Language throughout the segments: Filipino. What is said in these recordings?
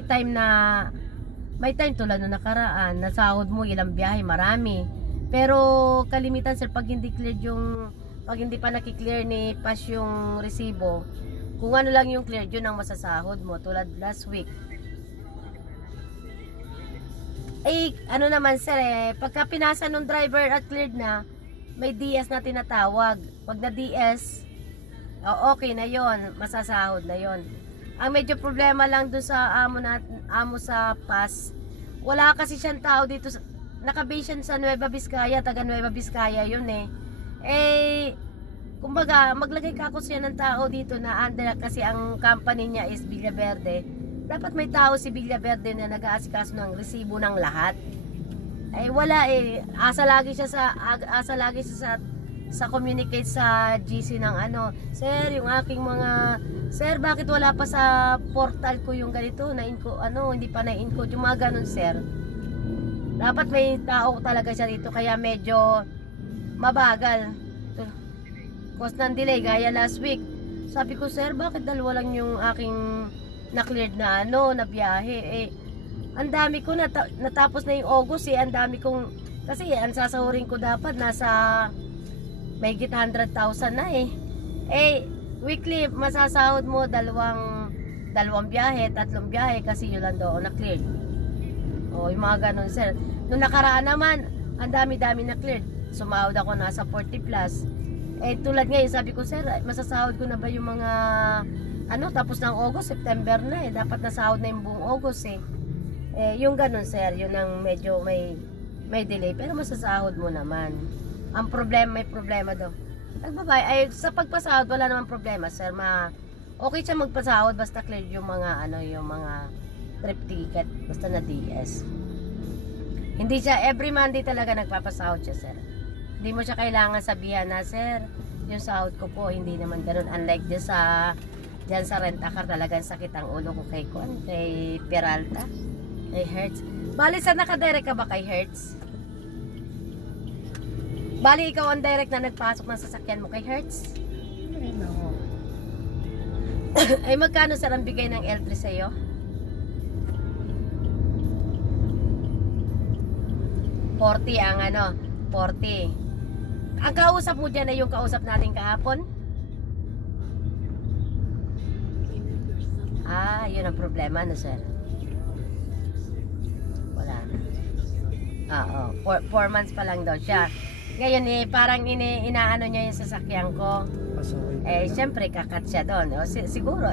May time tulad nung nakaraan, nasahod mo ilang biyahe, marami. Pero kalimitan sir, pag hindi pa nakiklear ni Pas yung resibo, kung ano lang yung clear, yun ang masasahod mo. Tulad last week. Ano naman sir pagka pinasa nung driver at cleared na, may DS na tinatawag. Pag na DS, okay na yon, masasahod na yon. Ang medyo problema lang doon sa amo sa PAS, wala kasi siyang tao dito, nakabase sa Nueva Vizcaya, taga Nueva Vizcaya yun kumbaga maglagay ka ako siya ng tao dito na under, kasi ang company niya is Villaverde. Dapat may tao si Villaverde na nag-aasikaso ng resibo ng lahat. Wala asa lagi siya sa communicate sa GC ng sir, yung aking sir, bakit wala pa sa portal ko yung ganito na hindi pa na-encode yung mga ganun sir. Dapat may tao talaga siya dito, kaya medyo mabagal cause ng delay. Gaya last week, sabi ko sir, bakit dalawa lang yung aking na-cleared na na biyahe. Ang dami ko natapos na yung August ang dami kong, kasi ang sasahurin ko dapat nasa may 100,000 na weekly masasahod mo dalawang biyahe, 3 biyahe, kasi yun lang daw na-cleared. Yung mga ganun sir. Nung nakaraan naman, ang dami-dami na-cleared. Sumahod ako nasa 40 plus. Tulad ngayon, sabi ko sir, masasahod ko na ba yung mga tapos ng August, September na dapat nasahod na yung buong August yung ganun sir, yun ang medyo may delay, pero masasahod mo naman. Ang problema, may problema daw sa pagpasahod, wala namang problema sir, okay siya magpasahod basta clear yung mga yung mga trip ticket, basta na DS. Hindi siya every Monday talaga nagpapasahod siya sir. Hindi mo siya kailangan sabihan na sir, yung sahod ko po, hindi naman ganun. Unlike dyan sa rent-a-car, talagang sakit ang ulo ko kay Peralta, kay Hertz. Bali, saan nakadirect ka ba kay Hertz? Bali, ikaw ang direct na nagpasok ng sasakyan mo kay Hertz? No. Magkano sir ang bigay ng L3 sa'yo? $40 Ang kausap mo dyan ay yung kausap natin kahapon? Yun ang problema sir. Wala na. 4 months pa lang daw siya. Ngayon parang inaano niya yung sasakyan ko. Siyempre kakat siya doon. Siguro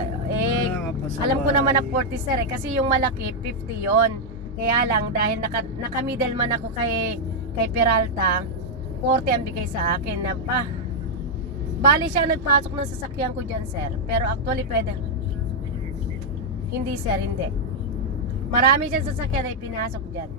alam ko naman na 40 sir kasi yung malaki 50 yon. Kaya lang dahil naka middleman ako kay Peralta, 40 ang bigay sa akin na pa. Bali siya nagpasok ng sasakyan ko dyan sir. Pero actually pwede. Hindi sir, hindi. Marami dyan sasakyan ay pinasok dyan.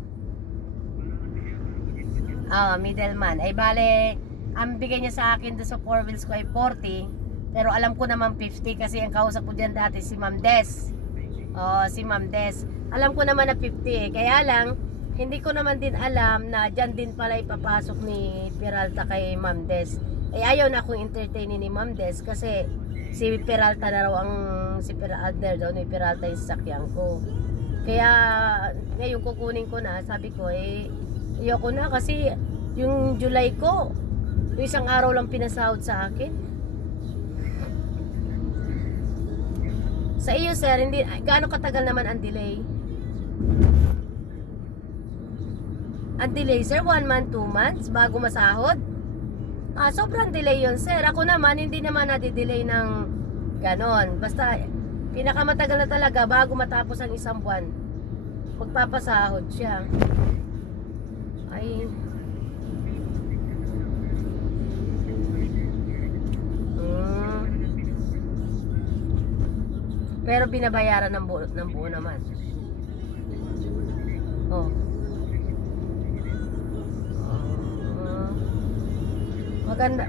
Middleman. Bale, ang bigay niya sa akin doon sa 4 wheels ko ay 40. Pero alam ko naman 50 kasi ang kausap ko dyan dati si Ma'am Des. Si Ma'am Des. Alam ko naman na 50 Kaya lang, hindi ko naman din alam na dyan din pala ipapasok ni Peralta kay Ma'am Des. Ayaw na akong entertainin ni Ma'am Des kasi si Peralta na raw si Peralta daw ni Peralta yung sasakyan ko. Kaya ngayon kukunin ko na, sabi ko ayoko na kasi yung July ko, yung isang araw lang pinasahod sa akin. Sa iyo sir, hindi gaano katagal naman ang delay? Ang delay sir, 1 month, 2 months bago masahod. Sobrang delay yun sir. Ako naman, hindi naman nadidelay ng ganon. Basta pinakamatagal na talaga bago matapos ang 1 buwan, magpapasahod siya. Pero binabayaran ng buo naman.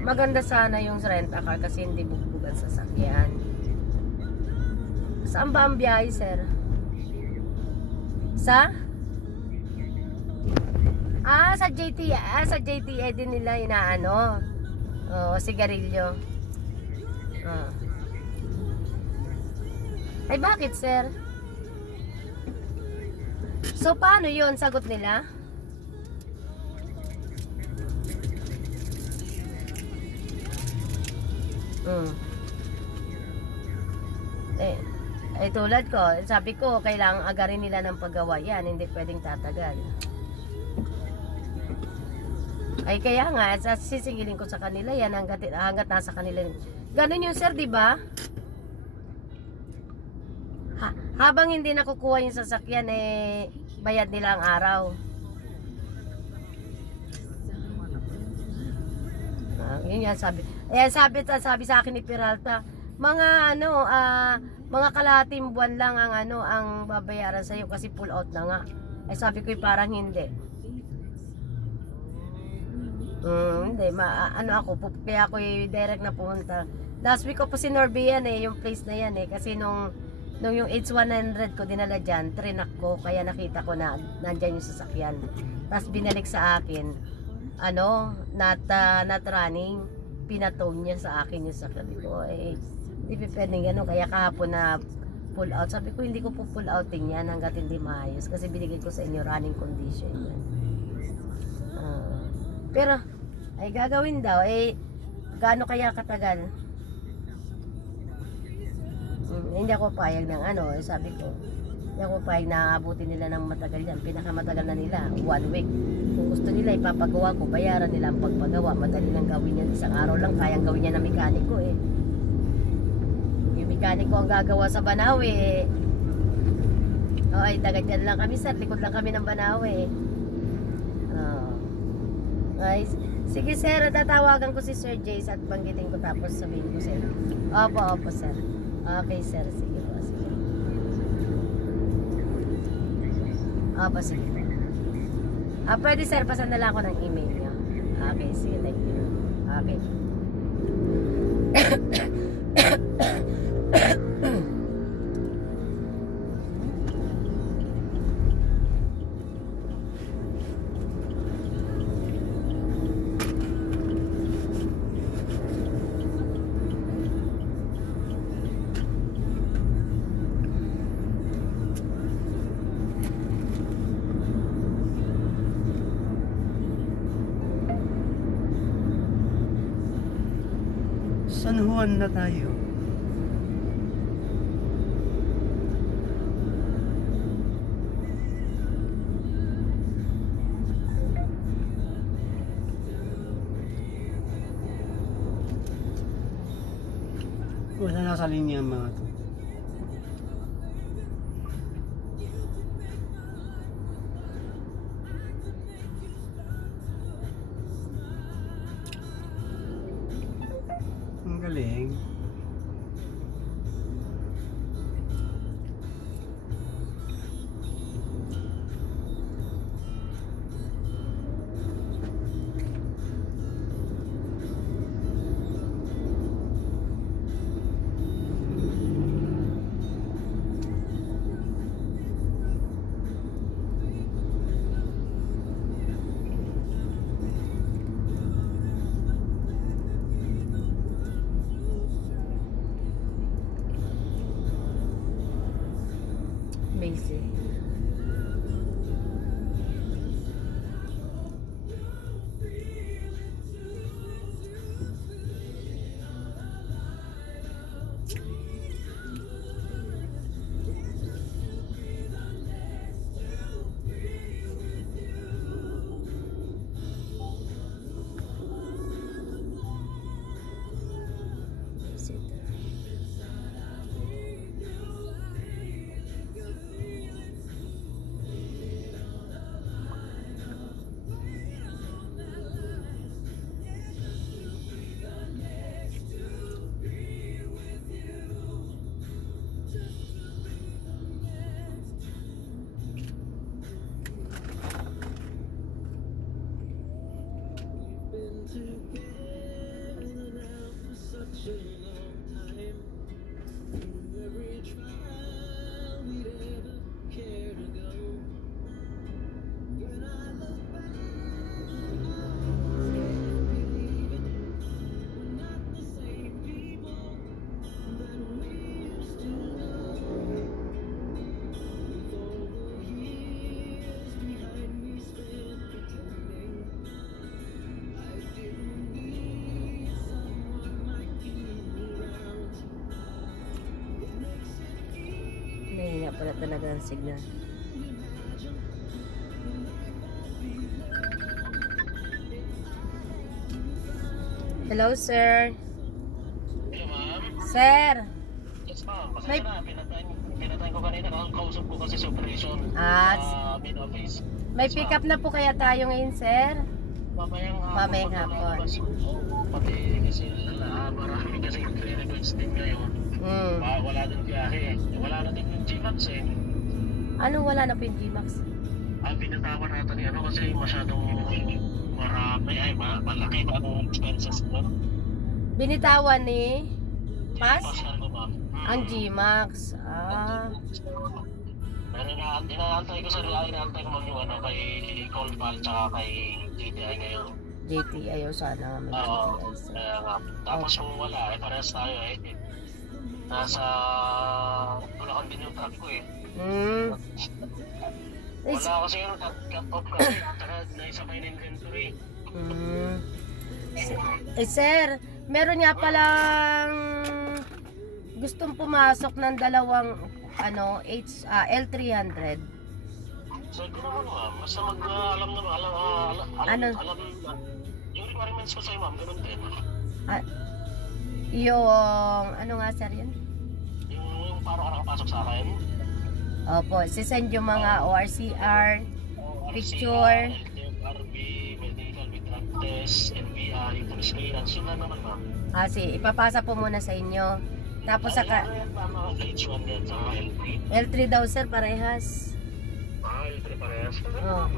Maganda sana yung rent-a-car kasi hindi bugbugan sa sasakyan. Saan ba ang biyahe sir? Sa sa JTA din nila inaano. Sigarilyo. Ay bakit sir? So, paano yun? Sagot nila? Tulad ko, sabi ko, kailangang agarin nila ng paggawa yan, hindi pwedeng tatagal. Ay kaya nga, sisingilin ko sa kanila yan hanggat nasa kanila. Ganun yun, sir, di ba? Habang hindi nakukuha yung sasakyan, bayad nila ang araw. Yun yan sabi. Sabi sa akin ni Peralta, mga kalahating buwan lang ang babayaran sa iyo kasi pull out na nga. Ay sabi ko parang hindi. Hindi kaya ako direct na pumunta. Last week ko po si Norbian yung place na yan kasi nung yung H100 ko dinala diyan, trinak ko kaya nakita ko na nandiyan yung sasakyan. Tapos binalik sa akin not running, pinatone niya sa akin yung sasakyan ko. Hindi pwedeng gano'n, kaya kahapon na pull out. Sabi ko hindi ko po pull outin yan hanggat hindi maayos kasi binigay ko sa inyo running condition yan. Pero gagawin daw gaano kaya katagal? Hindi ako payag ng sabi ko hindi ako payag na abutin nila ng matagal yan. Pinakamatagal na nila 1 week. Kung gusto nila ipapagawa ko, bayaran nila ang pagpagawa. Madali lang gawin yan, isang araw lang kayang gawin yan ng mekaniko yung mekaniko ang gagawa sa Banawe dagat yan lang kami sir, likod lang kami ng Banawe sige sir, tatawagan ko si Sir Jace at banggitin ko tapos sabihin ko sa inyo. Opo sir. Okay sir, sige po, sige. Opo, sige po. Pwede sir, pasan na lang ako ng email nyo. Okay, sige, thank you. Okay. San Juan na tayo. Wala nasa linya ang mga to. Ang galing. Basic. talaga ang signal. Hello, sir. Hello, ma'am. Sir. Yes, ma'am. May- Pasensya na, pinatayin ko kanina. Kausap ko kasi sa operation Ah, sa main office. May pick up na po kaya tayo ngayon, sir? Mamayang hapon. Pati kasi marami kasi clearance din ngayon. Wala din biyahe. Wala na din yung GMAX eh. Ano wala na po yung G-Max? Binatawan natin yan kasi masyadong marami. Malaki pa ang expenses mo. Binitawan ni Pas? Pasal mo, ma'am. Ang G-Max. Ah. Inaantay ko sa inaantay ko ma'am yung kay Colpal tsaka kay GTI ngayon. JTI o sana may Oo, GTI, sir. kaya nga. Tapos kung wala, parehas tayo eh. Nasa Bulacan din yung truck ko eh. Is- Wala kasi yung cut off kasi, tsaka naisabay na inventory. Sir, meron nga palang gustong pumasok ng dalawang L300. So, ito naman ma'am, basta alam Ano? Yung requirements ko sa'yo ma'am, ganun din. Yung, ano nga sir yun? Yung paano ka nakapasok sa akin. Opo, sisend yung mga ORCR, picture. RB, medical with drug test, NBI, police clearance, yun na naman ma'am. Ipapasa po muna sa inyo. Tapos saka, H1 yan sa L3. L3 daw sir, parehas. L3 parehas. Oh.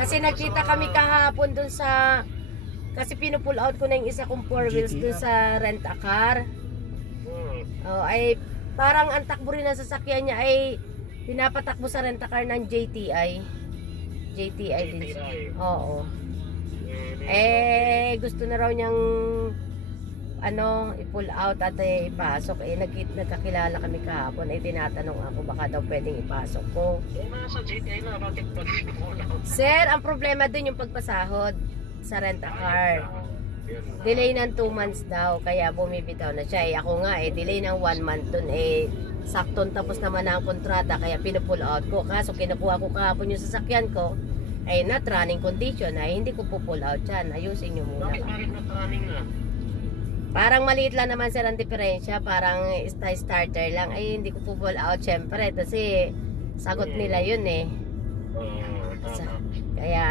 Kasi nagkita kami kahapon dun sa, kasi pinupull out ko na yung isa kong 4 wheels dun sa rent-a-car. Ay parang ang takbo rin ng sasakyan niya ay pinapatakbo sa rent-a-car ng JTI. JTI din siya. Oo. Gusto na raw niyang i-pull out at ipasok. Nagkakilala kami kahapon. Tinatanong ako baka daw pwedeng ipasok ko. Nasa JTI na, bakit pull out? Sir, ang problema dun yung pagpasahod sa rent-a-car. Delay ng 2 months daw, kaya bumibitaw na siya. Ako nga delay ng 1 month dun. Saktong tapos naman na ang kontrata, kaya pinupull out ko. Kaso kinukuha ko kahapon yung sasakyan ko, not running condition, hindi ko pull out yan. Ayusin nyo muna. Bakit not running na? Parang maliit lang naman sir ang diferensya, parang starter lang. Hindi ko pull out syempre, kasi sagot nila yun Kaya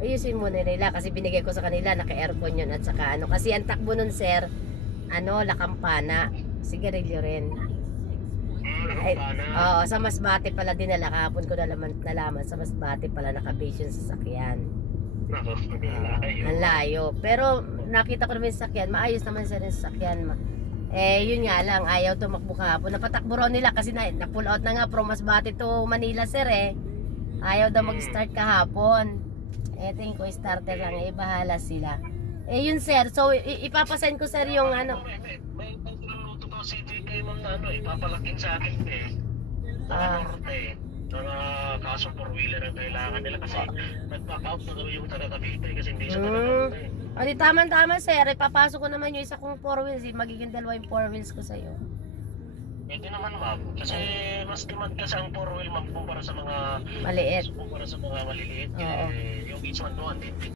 ayusin muna nila kasi binigay ko sa kanila, naka-aircon yun at saka kasi ang takbo nun sir, Lakampana, sigarilyo rin. Oo, sa Masbate pala dinala, kahapon ko nalaman sa Masbate pala naka-base yung sasakyan. Ang layo. Pero nakita ko naman yung sasakyan, maayos naman sir yung sasakyan. Yun nga lang, ayaw tumakbo kahapon. Napatakbo raw nila kasi na-pull out na nga from Masbate to Manila sir Ayaw daw mag-start kahapon. Tingin ko starter lang, bahala sila. Yun sir, so ipapasend ko sir yung May luto pa si JK ma'am na ipapalaking sa akin Norte. Kaso 4-wheeler ang kailangan nila kasi nagpa-out na gawin yung taga-Cavite kasi hindi siya taga-Cavite. Di tama-tama sir, ipapasok ko naman yung isa kong 4 wheels, magiging dalawa yung 4 wheels ko sa'yo. Pwede naman ma'am, kasi mas demand kasi ang 4-wheel ma'am kumpara sa mga maliit. Kumpara sa mga maliliit, yung each one doon,